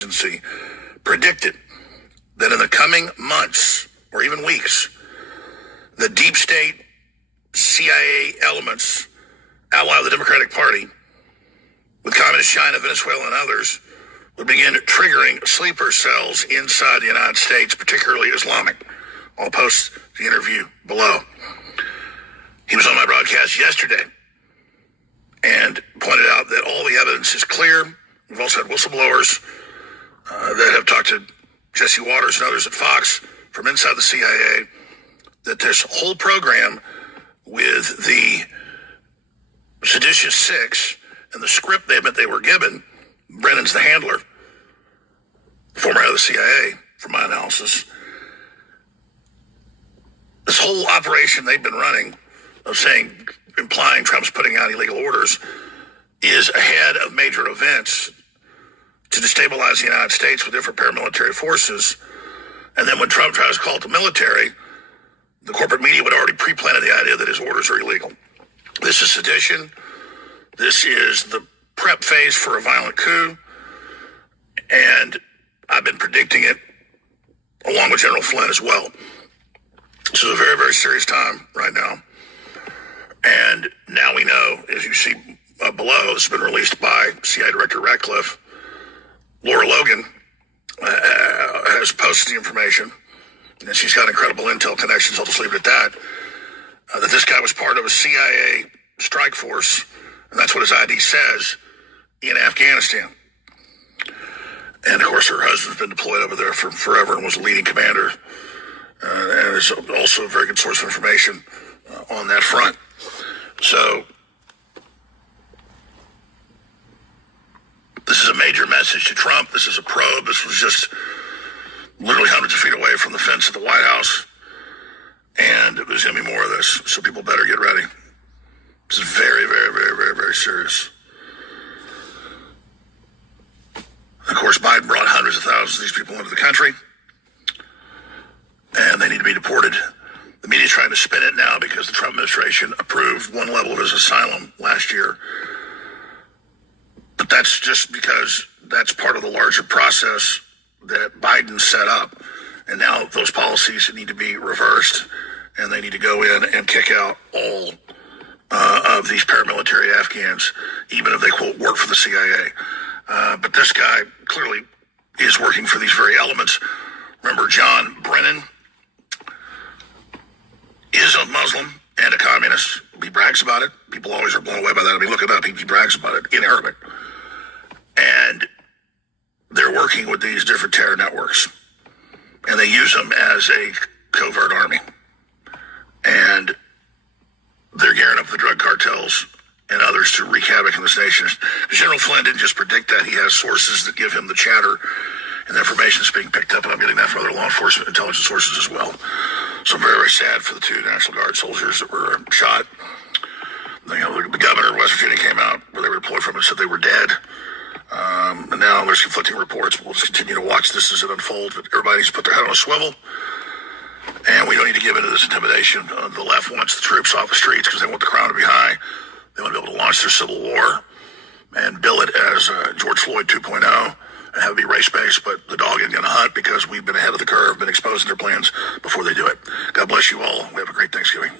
Agency predicted that in the coming months or even weeks, the deep state CIA elements outlined the Democratic Party with Communist China, Venezuela, and others would begin triggering sleeper cells inside the United States, particularly Islamic. I'll post the interview below. He was on my broadcast yesterday and pointed out that all the evidence is clear. We've also had whistleblowers that have talked to Jesse Waters and others at Fox from inside the CIA, that this whole program with the seditious six and the script they were given, Brennan's the handler, former head of the CIA, from my analysis, this whole operation they've been running of implying Trump's putting out illegal orders is ahead of major events to destabilize the United States with different paramilitary forces. And then when Trump tries to call it the military, the corporate media would already pre-planted the idea that his orders are illegal. This is sedition. This is the prep phase for a violent coup. And I've been predicting it along with General Flynn as well. This is a very, very serious time right now. And now we know, as you see below, this has been released by CIA Director Ratcliffe. Laura Logan has posted the information, and she's got incredible intel connections. I'll just leave it at that. That this guy was part of a CIA strike force, and that's what his ID says, in Afghanistan. And of course, her husband's been deployed over there for forever and was a leading commander, and is also a very good source of information on that front. So this is a major message to Trump. This is a probe. This was just literally hundreds of feet away from the fence of the White House. And there's going to be more of this, so people better get ready. This is very, very, very, very, very serious. Of course, Biden brought hundreds of thousands of these people into the country, and they need to be deported. The media's trying to spin it now because the Trump administration approved one level of his asylum last year. But that's just because that's part of the larger process that Biden set up. And now those policies need to be reversed, and they need to go in and kick out all of these paramilitary Afghans, even if they, quote, work for the CIA. But this guy clearly is working for these very elements. Remember, John Brennan is a Muslim and a communist. He brags about it. People always are blown away by that. I mean, look it up. He brags about it in Arabic. And they're working with these different terror networks, and they use them as a covert army. And they're gearing up the drug cartels and others to wreak havoc in this nation. General Flynn didn't just predict that. He has sources that give him the chatter, and the information is being picked up, and I'm getting that from other law enforcement intelligence sources as well. So I'm very, very sad for the two National Guard soldiers that were shot. The governor of West Virginia came out where they were deployed from and said they were dead. And now there's conflicting reports. We'll just continue to watch this as it unfolds, but everybody needs to put their head on a swivel. And we don't need to give into this intimidation. The left wants the troops off the streets because they want the crown to be high. They want to be able to launch their civil war and bill it as George Floyd 2.0 and have it be race-based. But the dog ain't going to hunt because we've been ahead of the curve, been exposing their plans before they do it. God bless you all. We have a great Thanksgiving.